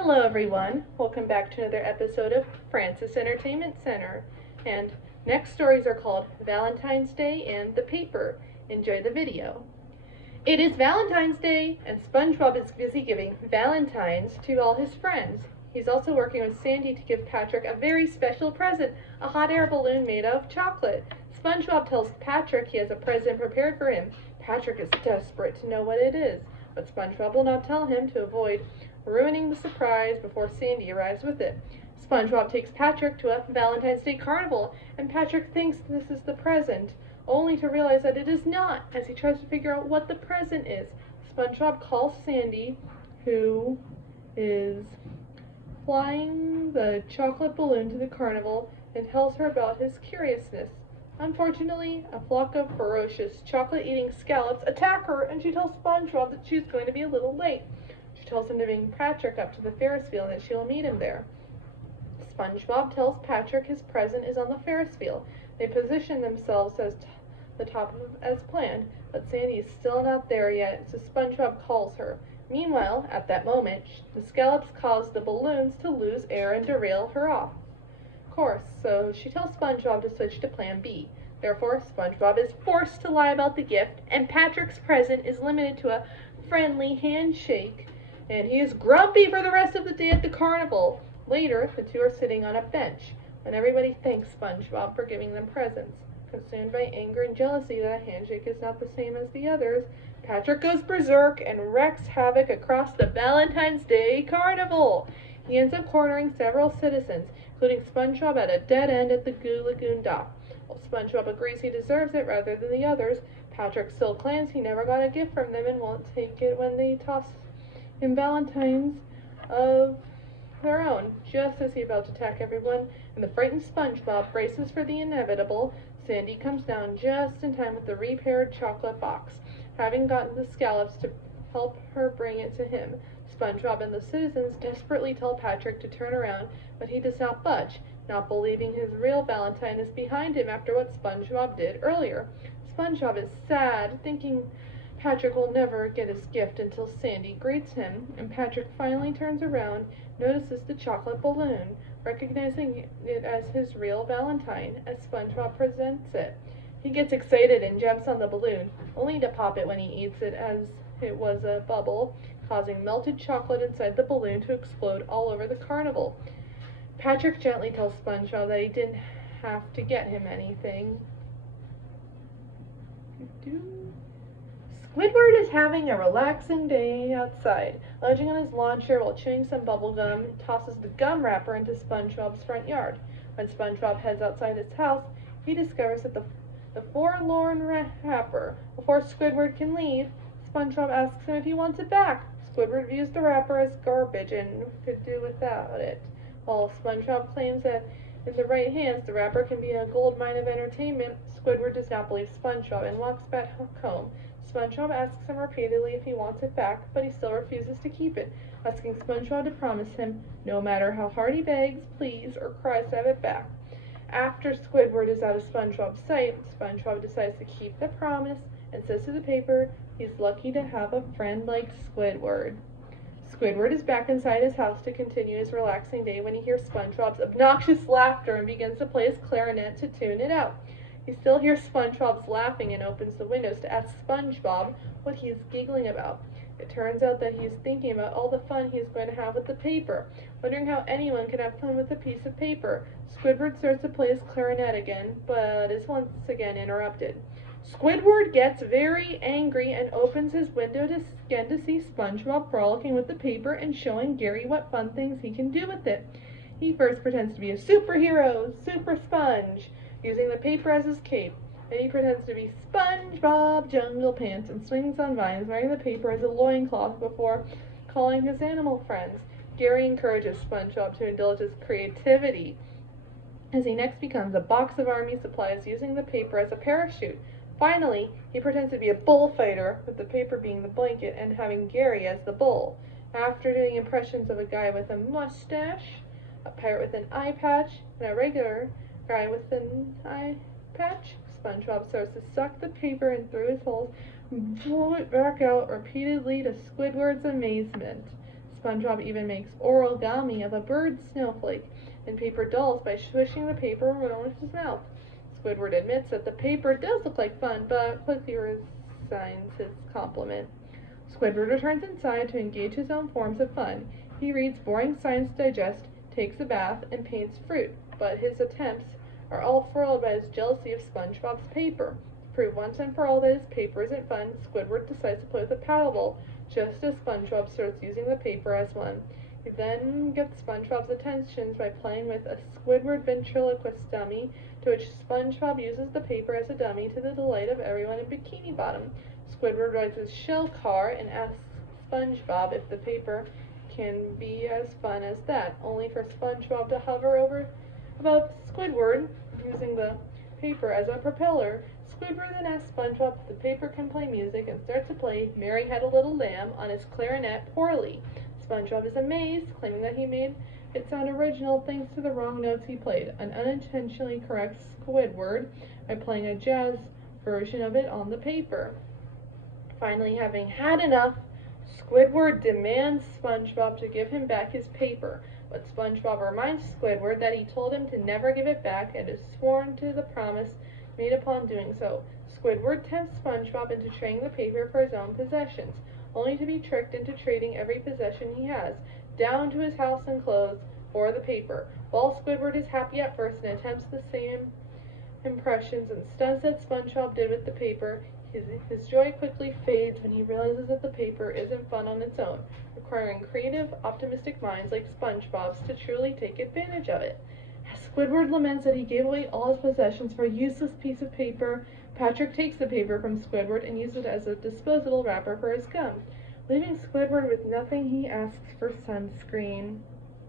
Hello everyone, welcome back to another episode of Francis Entertainment Center. And next stories are called Valentine's Day and the Paper. Enjoy the video. It is Valentine's Day and SpongeBob is busy giving Valentines to all his friends. He's also working with Sandy to give Patrick a very special present, a hot air balloon made of chocolate. SpongeBob tells Patrick he has a present prepared for him. Patrick is desperate to know what it is, but SpongeBob will not tell him to avoid ruining the surprise before Sandy arrives with it. SpongeBob takes Patrick to a Valentine's Day carnival, and Patrick thinks this is the present, only to realize that it is not, as he tries to figure out what the present is. SpongeBob calls Sandy, who is flying the chocolate balloon to the carnival, and tells her about his curiousness. Unfortunately, a flock of ferocious chocolate-eating scallops attack her, and she tells SpongeBob that she's going to be a little late. She tells him to bring Patrick up to the Ferris wheel and that she will meet him there. SpongeBob tells Patrick his present is on the Ferris wheel. They position themselves as the top as planned, but Sandy is still not there yet, so SpongeBob calls her. Meanwhile, at that moment, the scallops cause the balloons to lose air and derail her off course, so she tells SpongeBob to switch to plan B. Therefore, SpongeBob is forced to lie about the gift, and Patrick's present is limited to a friendly handshake, and he is grumpy for the rest of the day at the carnival. Later, the two are sitting on a bench, and everybody thanks SpongeBob for giving them presents. Consumed by anger and jealousy that a handshake is not the same as the others, Patrick goes berserk and wreaks havoc across the Valentine's Day carnival. He ends up cornering several citizens, including SpongeBob at a dead end at the Goo Lagoon dock. While SpongeBob agrees he deserves it rather than the others, Patrick still claims he never got a gift from them and won't take it when they toss him Valentines of their own. Just as he's about to attack everyone, and the frightened SpongeBob braces for the inevitable, Sandy comes down just in time with the repaired chocolate box, having gotten the scallops to help her bring it to him. SpongeBob and the citizens desperately tell Patrick to turn around, but he does not budge, not believing his real Valentine is behind him after what SpongeBob did earlier. SpongeBob is sad, thinking Patrick will never get his gift until Sandy greets him, and Patrick finally turns around, notices the chocolate balloon, recognizing it as his real Valentine as SpongeBob presents it. He gets excited and jumps on the balloon, only to pop it when he eats it as it was a bubble, causing melted chocolate inside the balloon to explode all over the carnival. Patrick gently tells SpongeBob that he didn't have to get him anything. Squidward is having a relaxing day outside, lounging on his lawn chair while chewing some bubble gum, and tosses the gum wrapper into SpongeBob's front yard. When SpongeBob heads outside his house, he discovers that the forlorn wrapper. Before Squidward can leave, SpongeBob asks him if he wants it back. Squidward views the wrapper as garbage and could do without it, while SpongeBob claims that in the right hands the wrapper can be a gold mine of entertainment. Squidward does not believe SpongeBob and walks back home. SpongeBob asks him repeatedly if he wants it back, but he still refuses to keep it, asking SpongeBob to promise him, no matter how hard he begs, please, or cries to have it back. After Squidward is out of SpongeBob's sight, SpongeBob decides to keep the promise and says to the paper he's lucky to have a friend like Squidward. Squidward is back inside his house to continue his relaxing day when he hears SpongeBob's obnoxious laughter and begins to play his clarinet to tune it out. He still hears SpongeBob's laughing and opens the windows to ask SpongeBob what he is giggling about. It turns out that he is thinking about all the fun he is going to have with the paper, wondering how anyone can have fun with a piece of paper. Squidward starts to play his clarinet again, but is once again interrupted. Squidward gets very angry and opens his window again to see SpongeBob frolicking with the paper and showing Gary what fun things he can do with it. He first pretends to be a superhero, Super Sponge, using the paper as his cape. Then he pretends to be SpongeBob Jungle Pants and swings on vines, wearing the paper as a loincloth before calling his animal friends. Gary encourages SpongeBob to indulge his creativity, as he next becomes a box of army supplies using the paper as a parachute. Finally, he pretends to be a bullfighter, with the paper being the blanket and having Gary as the bull. After doing impressions of a guy with a mustache, a pirate with an eye patch, and a regular guy with an eye patch, SpongeBob starts to suck the paper in through his holes and pull it back out repeatedly to Squidward's amazement. SpongeBob even makes origami of a bird snowflake and paper dolls by swishing the paper around with his mouth. Squidward admits that the paper does look like fun, but quickly resigns his compliment. Squidward returns inside to engage his own forms of fun. He reads boring science to digest, takes a bath, and paints fruit, but his attempts are all foiled by his jealousy of SpongeBob's paper. To prove once and for all that his paper isn't fun, Squidward decides to play with a paddle ball, just as SpongeBob starts using the paper as one. He then gets SpongeBob's attention by playing with a Squidward ventriloquist dummy, to which SpongeBob uses the paper as a dummy to the delight of everyone in Bikini Bottom. Squidward rides his shell car and asks SpongeBob if the paper can be as fun as that, only for SpongeBob to hover above Squidward, using the paper as a propeller. Squidward then asks SpongeBob if the paper can play music and starts to play Mary Had a Little Lamb on his clarinet poorly. SpongeBob is amazed, claiming that he made it sound original thanks to the wrong notes he played, and unintentionally corrects Squidward by playing a jazz version of it on the paper. Finally, having had enough, Squidward demands SpongeBob to give him back his paper, but SpongeBob reminds Squidward that he told him to never give it back and is sworn to the promise made upon doing so. Squidward tempts SpongeBob into trading the paper for his own possessions, only to be tricked into trading every possession he has, down to his house and clothes, for the paper. While Squidward is happy at first and attempts the same impressions and stunts that SpongeBob did with the paper, his joy quickly fades when he realizes that the paper isn't fun on its own, requiring creative, optimistic minds like SpongeBob's to truly take advantage of it. As Squidward laments that he gave away all his possessions for a useless piece of paper, Patrick takes the paper from Squidward and uses it as a disposable wrapper for his gum. Leaving Squidward with nothing, he asks for sunscreen.